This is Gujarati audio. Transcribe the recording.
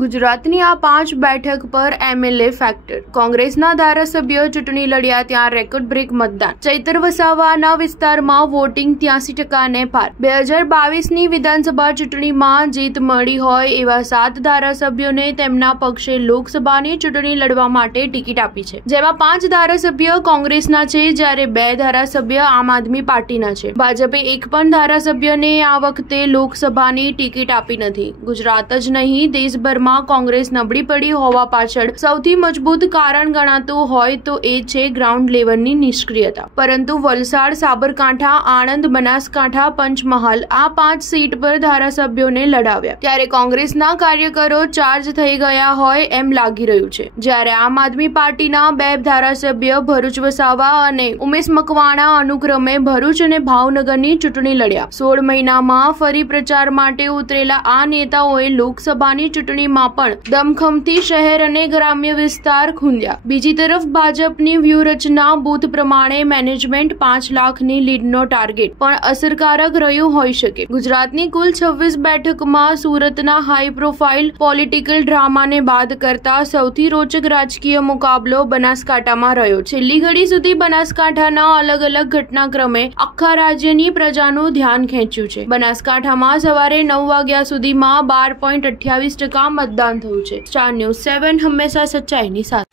ગુજરાતની આ 5 બેઠક પર એમએલએ ફેક્ટર કોંગ્રેસના ધારાસભ્યો ચૂંટણી લડ્યા ત્યાં રેકોર્ડ બ્રેક મતદાન ચૈતર વસાવાના વિસ્તારમાં વોટિંગ 83% ને પાર 2022ની વિધાનસભા ચૂંટણીમાં જીત મળી હોય એવા 7 ધારાસભ્યોને તેમના પક્ષે લોકસભાની ચૂંટણી લડવા માટે ટિકિટ આપી છે, જેમાં 5 ધારાસભ્ય કોંગ્રેસના છે જ્યારે 2 ધારાસભ્ય આમ આદમી પાર્ટીના છે। ભાજપે એક પણ ધારાસભ્યને આ વખતે લોકસભાની ટિકિટ આપી નથી। ગુજરાત જ નહીં દેશભરમાં કોંગ્રેસ નબળી પડી હોવા પાછળ સૌથી મજબૂત કારણ ગણાતું હોય તો એ છે ગ્રાઉન્ડ લેવલની નિષ્ક્રિયતા। પરંતુ વલસાડ, સાબરકાંઠા, આણંદ, બનાસકાંઠા, પંચમહાલ આ 5 સીટ પર ધારાસભ્યોને લડાવ્યા ત્યારે કોંગ્રેસના કાર્યકરો ચાર્જ થઈ ગયા હોય એમ લાગી રહ્યું છે। જ્યારે આમ આદમી પાર્ટીના 2 ધારાસભ્ય ભરૂચ, વસાવા અને ઉમેશ મકવાણા અનુક્રમે ભરૂચ અને ભાવનગરની ચૂંટણી લડ્યા। 16 મહિનામાં ફરી પ્રચાર માટે ઉતરેલા આ નેતાઓએ લોકસભાની ચૂંટણીમાં પણ દમખમથી શહેર અને ગ્રામ્ય વિસ્તાર ખૂંદ્યા। બીજી તરફ ભાજપની વ્યૂહરચના બૂથ પ્રમાણે મેનેજમેન્ટ 5 લાખની લીડનો ટાર્ગેટ પણ અસરકારક રહ્યું હોઈ શકે। ગુજરાતની કુલ 26 બેઠકમાં સુરતના હાઈ પ્રોફાઇલ પોલિટિકલ ડ્રામાને બાદ કરતા સૌથી રોચક રાજકીય મુકાબલો બનાસકાંઠામાં રહ્યો। છેલ્લી ઘડી સુધી બનાસકાંઠાના અલગ અલગ ઘટનાક્રમે આખા રાજ્યની પ્રજાનું ધ્યાન ખેંચ્યું છે। બનાસકાંઠામાં સવારે 9 વાગ્યા સુધીમાં 12.28% મતદાન થયું છે। સ્ટાર ન્યૂઝ 7 હંમેશા સચ્ચાઈની સાથે।